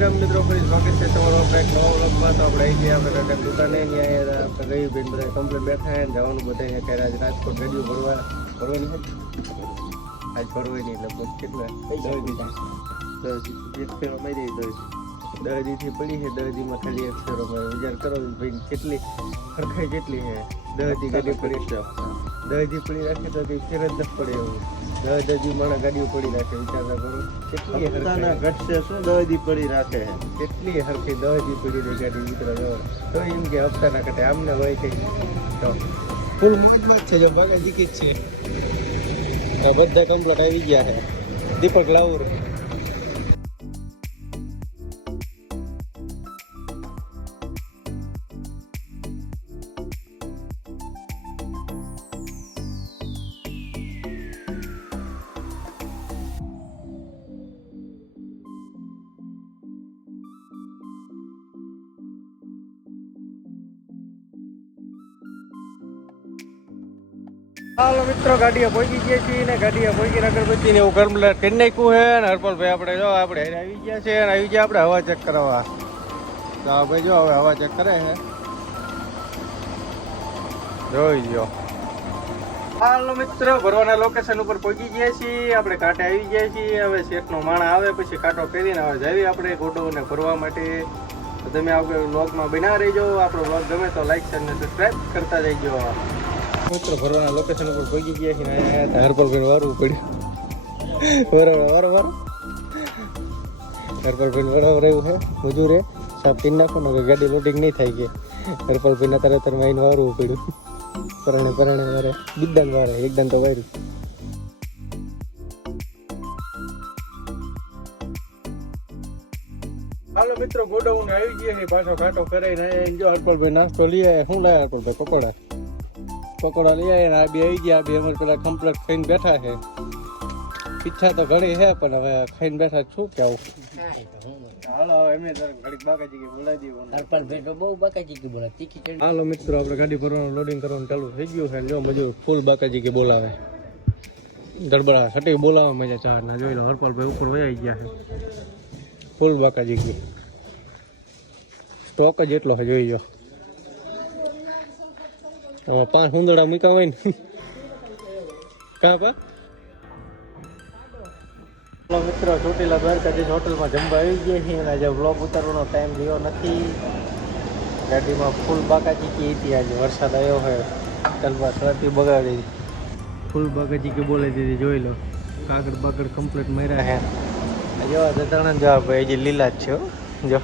રામ તમારો આપણે એક તો આપણે આવી ગયા આપણે કાકા દુકાને ત્યાં આપણે ગઈ બેન બધા બેઠા છે જવાનું બધા અહીંયા રાજકોટ રેડિયો ભરવા ભરવાની છે? આજ ભરવાની એટલે કેટલા? દસ દીધી દસ એક ફેરો મારી દસ દસ દીથી પડી છે દસ દીમાં ખાલી માર્યો. વિચાર કરો ભાઈ કેટલી ખરખાઈ કેટલી છે. દસ દી ગાડી પડી દસ પડી રાખે તો કઈ ફેર જ પડે એવું. દસ દસ દી માણસ ગાડીઓ પડી રાખે વિચારતા કરો. કેટલી ઘટશે શું? દવાદી પડી રાખે. કેટલી હરખી દસ દી પડી રહી ગાડી મિત્રો તો એમ કે હપ્તાના કટે આમને હોય છે તો. ફૂલ મોજમાં છે જો ભાગે જીકી છે. બધા કમ્પ્લેટ આવી ગયા છે. દીપક લાવર હાલો મિત્રો, ગાડીએ પહોંચી ગયા છીએ ને ગાડીએ પહોંચીને અગરબત્તી ને એવું ગરમ કરી નાખ્યું છે ને હરપલભાઈ આપણે જો, આપણે આવી ગયા છે અને આવી ગયા આપણે હવા ચેક કરવા તો ભાઈ જો, હવે હવા ચેક કરે છે. જોઈ લ્યો. હાલો મિત્રો, ભરવાના લોકેશન ઉપર પહોંચી ગયા છીએ. આપણે કાંઠે આવી ગયા છીએ. હવે શેઠનો માણા આવે, પછી કાંટો કરીને હવે જાવી આપણે ગોડોને ભરવા માટે. તમે આપણે વ્લોગમાં બના રહેજો. આપણો વ્લોગ ગમે તો લાઈક અને સબસ્ક્રાઈબ કરતા રહેજો. મિત્રો, ભરવાના લોકેશન ઉપર પહોંચી ગયા છીએ ને અહીંયા હરપલભાઈ વારવું પડ્યું. બરાબર બરાબર હરપલભાઈ બરાબર એવું છે મજૂરે સાપ પીન નાખો ને ગાડી લોડિંગ નહીં થાય કે. હરપલભાઈને તરત તરત આવીને વારવું પડ્યું. પરણે પરણે વારે. બિદ્દાન વારે એકદાન તો વાર્યું. હાલો મિત્રો, ગોડાઉન આવી ગયા છે પાછો કાંટો કરાઈને આયા જો હરપલભાઈ નાસ્તો લઈ આવ્યા. શું લાયા હરપલભાઈ પકોડા. પકોડા લઈ આવ્યા આ બે આવી ગયા બે અમારે પેલા કમ્પ્લેટ ખાઈને બેઠા છે. ઈચ્છા તો ઘણી છે પણ હવે ખાઈને બેઠા શું કેવું? હાલો જરાક ઘડીક બાકાજી કે બોલાવી દઈએ હાલો મિત્રો આપણે ગાડી ભરવાનું લોડિંગ કરવાનું ચાલુ થઈ ગયું છે. જો મજૂર ફૂલ બાકાજી કે બોલાવે. ગડબડા સટી બોલાવે મજા ચાર. ના જોઈ લો હરપાલભાઈ ઉપર વયા ગયા છે. ફૂલ બાકાજી કે. સ્ટોક જ એટલો છે જોઈ લો આમાં પાંચ ઉંદડા મૂક્યા હોય ને. કાં પા? મિત્રો, ચોટીલા દ્વારકાધીશ હોટલમાં જમવા આવી ગયા છીએ અને આજે વ્લોગ ઉતારવાનો ટાઈમ રહ્યો નથી. ગાડીમાં ફૂલ બાકાજી કી હતી આજે, વરસાદ આવ્યો હોય. તલવા સરતી બગાડી. ફૂલ બાકાજી કે બોલે દીધી જોઈ લો. કાગળ બાગડ કમ્પ્લીટ મર્યા હે આ જો જવાબ હજી લીલા જ છે. જો.